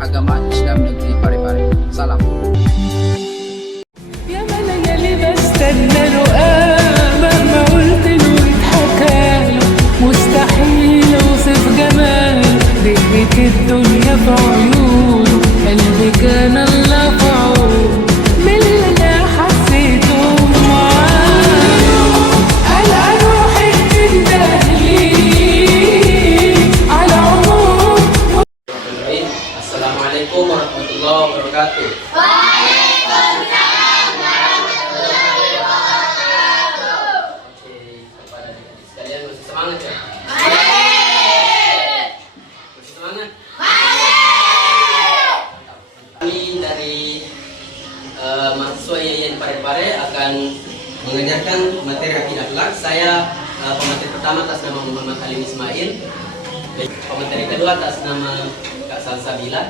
agama Islam negeri Parepare. Salam. يا ما ليالي بستنى له مهما قلت له يتحكاله مستحيل اوصف جماله دقت الدنيا في عيونه قلبي كان الله في عونه من اللي انا حسيته معاه على روحي تندهلي على عمود. Assalamualaikum warahmatullahi wabarakatuh. Kepada adik-adik sekalian masih semangat ya? Masih semangat? Kami dari mahasiswa YIN Parepare akan mengajarkan materi akidah akhlak. Saya pemateri pertama atas nama Muhammad Halim Ismail. Pemateri kedua atas nama Kak Salsabila.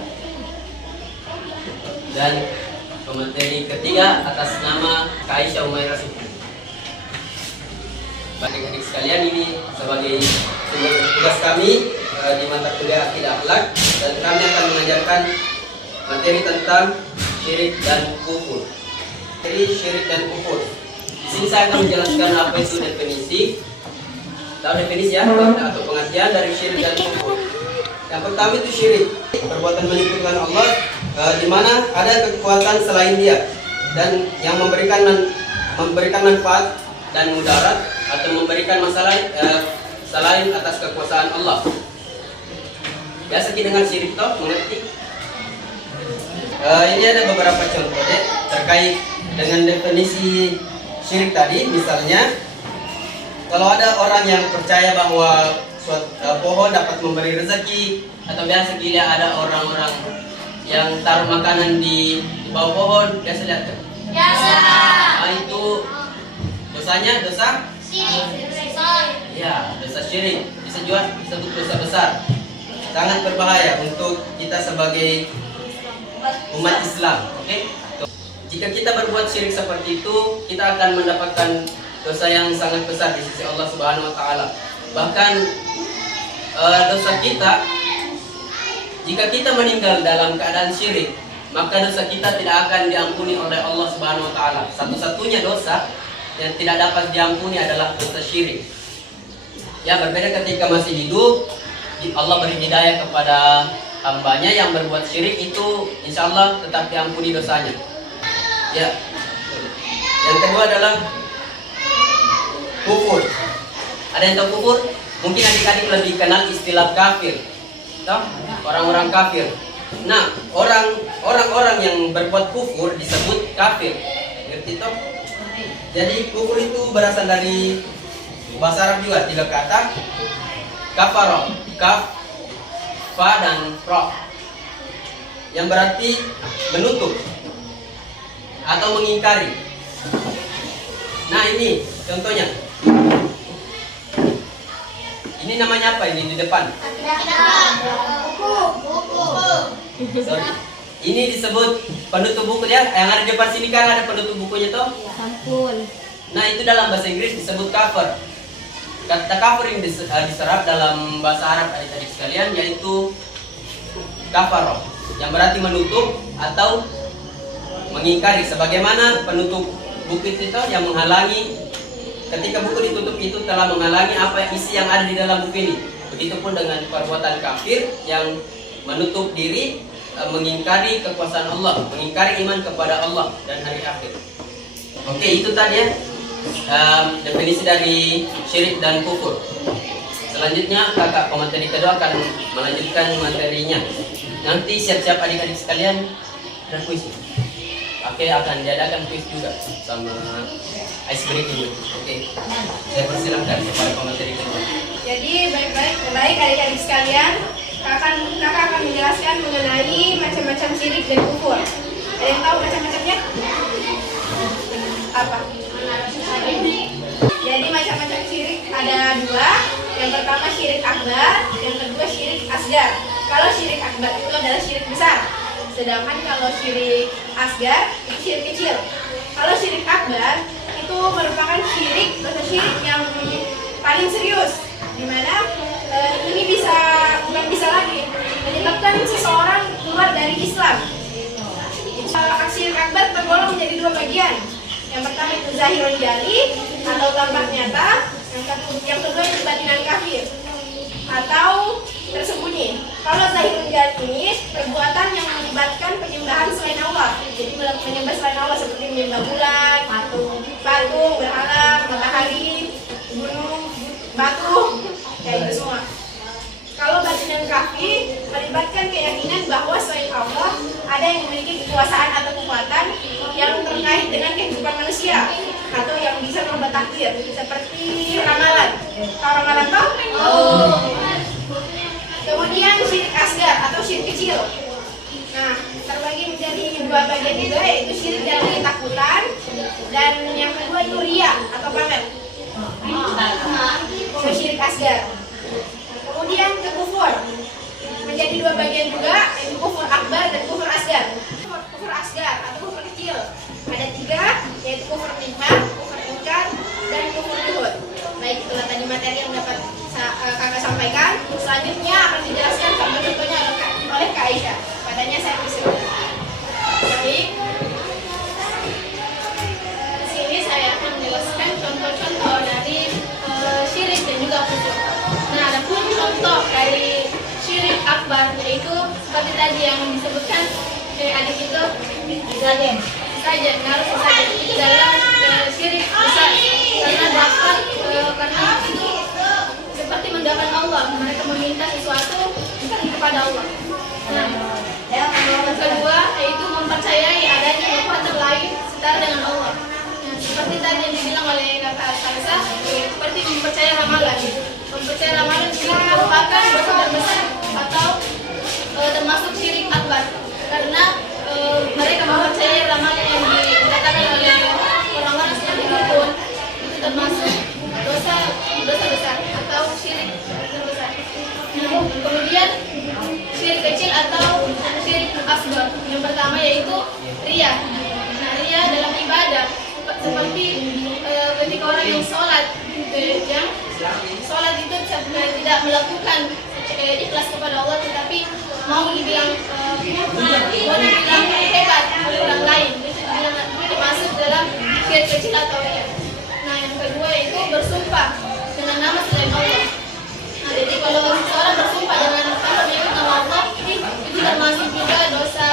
Dan pemateri ketiga atas nama Kak Aisyah Umairah Sufi. Adik-adik sekalian, ini sebagai tugas kami di mata kuliah akidah akhlak, dan kami akan mengajarkan materi tentang syirik dan kufur. Jadi syirik dan kufur. Di sini saya akan menjelaskan apa itu definisi. Tahu definisi ya, atau pengertian dari syirik dan kufur. Yang pertama itu syirik, perbuatan menyekutukan Allah, di mana ada kekuatan selain Dia dan yang memberikan manfaat dan mudarat atau memberikan masalah selain atas kekuasaan Allah. Biasa dengan syirik toh, mengerti? Ini ada beberapa contoh deh terkait dengan definisi syirik tadi. Misalnya, kalau ada orang yang percaya bahwa pohon dapat memberi rezeki, atau biasa gila ada orang-orang yang taruh makanan di bawah pohon, biasa lihat kan? Biasa. Nah, itu dosanya dosa syirik. Ya, dosa syirik. Bisa juga disebut dosa besar. Sangat berbahaya untuk kita sebagai umat Islam. Oke? Jika kita berbuat syirik seperti itu, kita akan mendapatkan dosa yang sangat besar di sisi Allah Subhanahu wa taala. Bahkan dosa kita, jika kita meninggal dalam keadaan syirik, maka dosa kita tidak akan diampuni oleh Allah Subhanahu wa taala. Satu-satunya dosa yang tidak dapat diampuni adalah dosa syirik. Ya, berbeda ketika masih hidup, Allah beri hidayah kepada hambanya yang berbuat syirik, itu insya Allah tetap diampuni dosanya. Ya. Yang kedua adalah kufur. Ada yang tahu kufur? Mungkin adik-adik lebih kenal istilah kafir. Tahu? Orang-orang kafir. Nah, orang-orang yang berbuat kufur disebut kafir. Ngerti toh? Jadi kufur itu berasal dari bahasa Arab juga, 3 kata. Kafaro, kaf, fa dan ro, yang berarti menutup atau mengingkari. Nah, ini contohnya. Ini namanya apa ini di depan? Sorry. Ini disebut penutup buku ya. Yang ada di depan sini kan ada penutup bukunya toh? Sampul. Nah, itu dalam bahasa Inggris disebut cover. Kata cover yang diserap dalam bahasa Arab adik-adik sekalian yaitu kafaro, yang berarti menutup atau mengingkari. Sebagaimana penutup buku itu yang menghalangi, ketika buku ditutup itu telah menghalangi apa isi yang ada di dalam buku ini. Begitupun dengan perbuatan kafir yang menutup diri, mengingkari kekuasaan Allah, mengingkari iman kepada Allah dan hari akhir. Oke, itu tadi ya definisi dari syirik dan kufur. Selanjutnya kakak pemateri kedua akan melanjutkan materinya. Nanti siap-siap adik-adik sekalian, ada kuis. Oke, akan diadakan kuis juga sama ice breaking. Oke, saya persilakan kepada pemateri kedua. Jadi baik adik-adik sekalian, kakak akan menjelaskan mengenai macam-macam syirik dan kufur. Ada yang tahu macam-macamnya? Apa? Jadi macam-macam syirik ada 2. Yang pertama syirik akbar, yang kedua syirik asgar. Kalau syirik akbar itu adalah syirik besar, sedangkan kalau syirik asgar itu syirik kecil. Kalau syirik akbar itu merupakan dosa syirik yang paling serius, dimana ini bukan bisa lagi menyebabkan seseorang keluar dari dua bagian. Yang pertama itu zahirun jali atau tampak nyata. Yang kedua itu batinan kafir atau tersembunyi. Kalau zahirun jali ini perbuatan yang melibatkan penyembahan selain Allah. Jadi menyembah selain Allah seperti menyembah bulan, patung, berhala, matahari, gunung, batu, kayak gitu semua. Kalau batinan kafir melibatkan keyakinan bahwa selain Allah ada yang memiliki kekuasaan atau kekuatan yang terkait dengan kehidupan manusia atau yang bisa merubah takdir seperti ramalan. Tahu ramalan toh? Kemudian syirik asgar atau syirik kecil. Nah, terbagi menjadi dua bagian juga, yaitu syirik dalam ketakutan dan yang kedua itu riya atau pamer. Itu syirik asgar. Kemudian ke kufur menjadi dua bagian juga, yaitu kufur akbar dan kufur asgar. Kufur asgar atau kufur kecil ada tiga, yaitu kufur nikmat, kufur ingkar, dan kufur juhud. Baik, itulah tadi materi yang dapat kakak sampaikan. Selanjutnya akan dijelaskan contoh-contohnya oleh Kak Aisyah. Padanya saya persilakan. Baik. Di sini saya akan menjelaskan contoh-contoh dari syirik dan juga kufur. Nah, ada pun contoh dari syirik akbar, yaitu seperti tadi yang disebutkan adik itu saja, harus saja itu adalah syirik besar karena dapat karena itu seperti mendapat Allah, mereka meminta sesuatu bukan kepada Allah. Nah, yang kedua yaitu mempercayai adanya kekuatan lain setara dengan Allah. Nah, seperti tadi yang dibilang oleh kakak Salsa, seperti mempercayai ramalan. Mempercayai ramalan juga merupakan dosa terbesar atau termasuk syirik akbar karena mereka mempercayai ramalan yang dikatakan oleh orang-orang seperti dukun itu termasuk dosa besar atau syirik terbesar. Kemudian syirik kecil atau syirik asghar. Yang pertama yaitu riya. Nah, riya dalam ibadah seperti ketika orang yang sholat itu tidak melakukan ikhlas kepada Allah, tetapi mau dibilang hebat oleh orang lain, itu termasuk dalam syirik kecil atau riya. Nah, yang kedua yaitu bersumpah dengan nama selain Allah. Nah, jadi kalau seorang bersumpah dengan tanpa menyebut nama Allah, itu termasuk juga dosa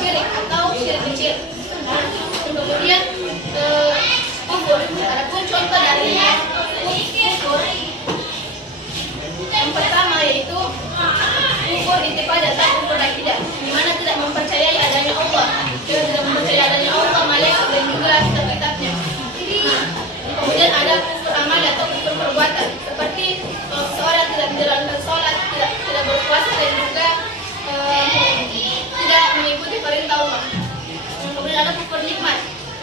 syirik atau syirik kecil. Kemudian kufur. Adapun contoh dari kufur, yang pertama yaitu kufur intifadah atau kufur akidah, di mana tidak mempercayai adanya Allah, tidak mempercayai adanya Allah, malaikat dan juga kitab-kitabnya. Kemudian ada kufur amal atau kufur perbuatan, seperti seorang tidak menjalankan sholat, tidak berpuasa dan juga tidak mengikuti perintah Allah. Kemudian ada kufur nikmat,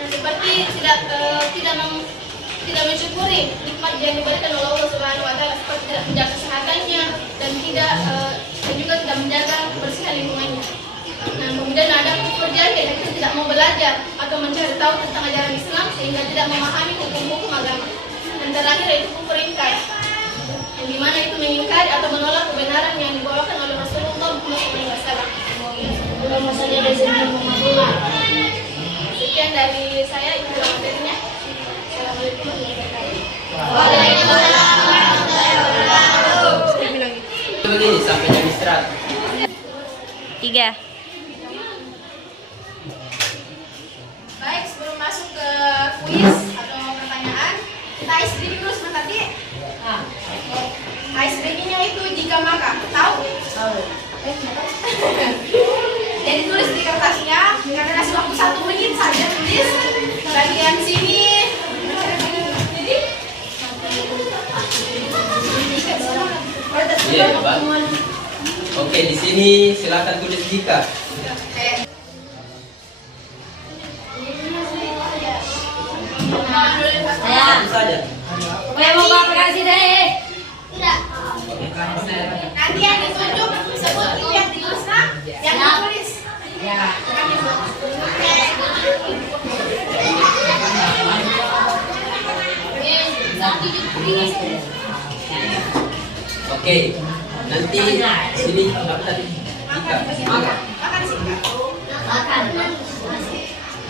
seperti tidak mensyukuri nikmat yang diberikan oleh Allah Subhanahu Wa Taala, seperti tidak menjaga kesehatannya dan juga tidak menjaga kebersihan lingkungannya. Nah, kemudian ada kufur jahil, yaitu tidak mau belajar atau mencari tahu tentang ajaran Islam sehingga tidak memahami hukum-hukum agama. Dan terakhir yaitu kufur ingkar, yang dimana itu mengingkari atau menolak kebenaran yang dibawakan oleh Rasulullah SAW. Sekian dari saya, itu materinya. Assalamualaikum warahmatullahi wabarakatuh. Ini sampai jam istirahat. 3. Baik, sebelum masuk ke kuis atau pertanyaan, kita ice breaking dulu sebentar, Di. Ice breakingnya itu jika maka, tahu? Tahu. Jadi tulis di kertasnya, karena kasih waktu 1 menit saja tulis bagian sini. Jadi, Iya, Pak. Oke, di sini silakan tulis jika. Satu saja. Mau Bapak kasih deh. tidak. Nanti yang ditunjuk sebut itu yang ditulis, nah, yang ditulis. Ya. Oke, nanti sini apa tadi? Jika. Makan sih. Makan.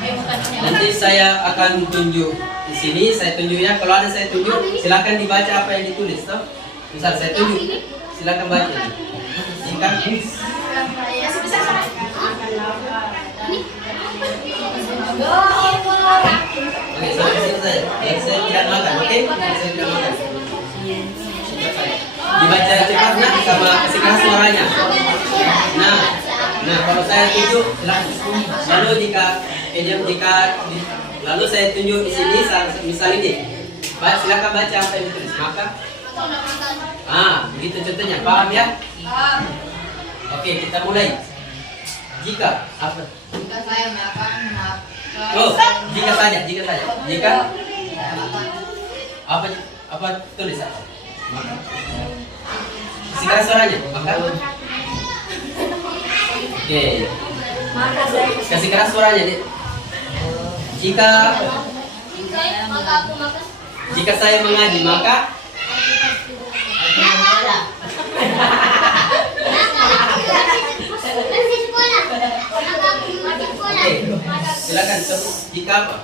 Ayo makan. Nanti saya akan tunjuk di sini. Saya tunjuk ya. Kalau ada saya tunjuk, silakan dibaca apa yang ditulis. Toh? Misal saya tunjuk, silakan baca. Jika Masih bisa sama. Oke, sampai situ saja. Saya tidak makan, oke? Saya tidak makan. Dibaca cepat nah, sama kasih keras suaranya. Nah, kalau saya tunjuk, lalu lalu saya tunjuk di sini, misal ini, silakan baca apa yang ditulis. Maka, begitu contohnya, paham ya? Oke, kita mulai. Jika apa? Jika saya makan, maka Jika saja. Jika apa tulis apa? Maka. Kasih keras suaranya. Maka. Oke. Kasih keras suaranya, Dik. Jika saya mengaji, maka silakan sebut. Jika apa?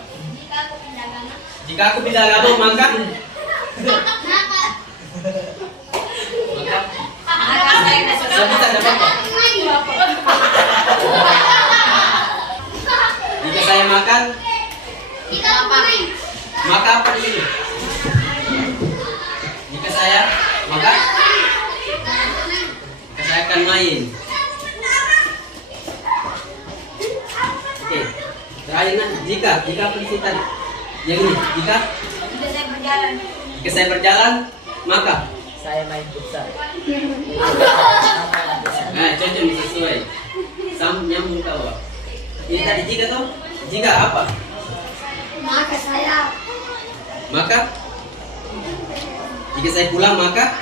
Jika aku pindah agama, maka sebut ada apa? Jika saya makan, maka apa di sini? Jika saya makan, saya akan main. Oke, terakhir nanti. Jika apa di sini tadi? Yang ini, jika saya berjalan, maka Saya main futsal. nah, cocok sesuai. Nyambung kau. Ini tadi jika toh? Jika apa? Maka jika saya pulang, maka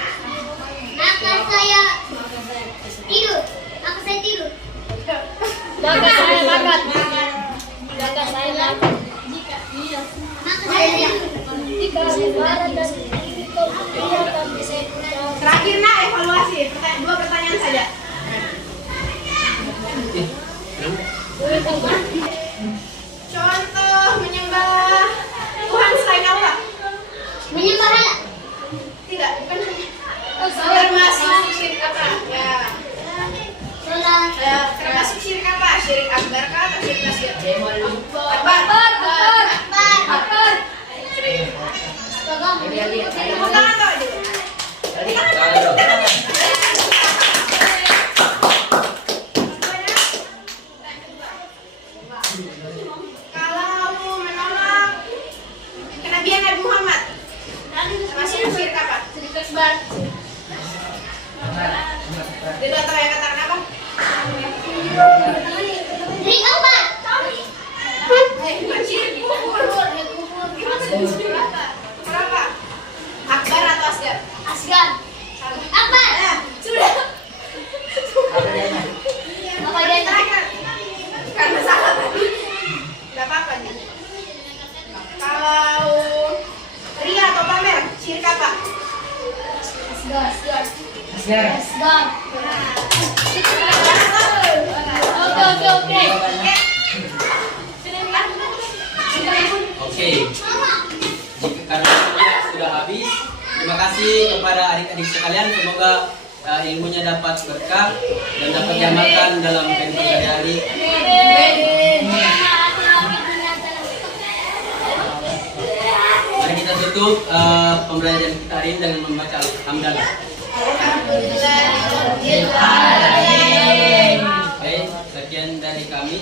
Terakhir nak evaluasi. Dua pertanyaan saja. Contoh menyembah Tuhan selain Allah. Tidak, bukan. Termasuk syirik apa? Ya. Termasuk syirik apa? Syirik akbar kah atau syirik asghar? Akbar. Tepuk tangan kau aja. Kalau menolak kenabian Nabi Muhammad, termasuk syirik apa? Syirik akbar. Itu antara yang katakan apa? Bukan syirik kufur. Gimana sih? Berapa? Akbar atau asgar? Salah. Sudah. Karena salah tadi. Tidak apa-apa nih. Kalau ria atau pamer, syirik apa? Asgar. Oke. Karena waktunya sudah habis, terima kasih kepada adik-adik sekalian. Semoga ilmunya dapat berkah dan dapat diamalkan dalam kehidupan sehari-hari. Mari kita tutup pembelajaran kita hari ini dengan membaca hamdalah. Baik, sekian dari kami.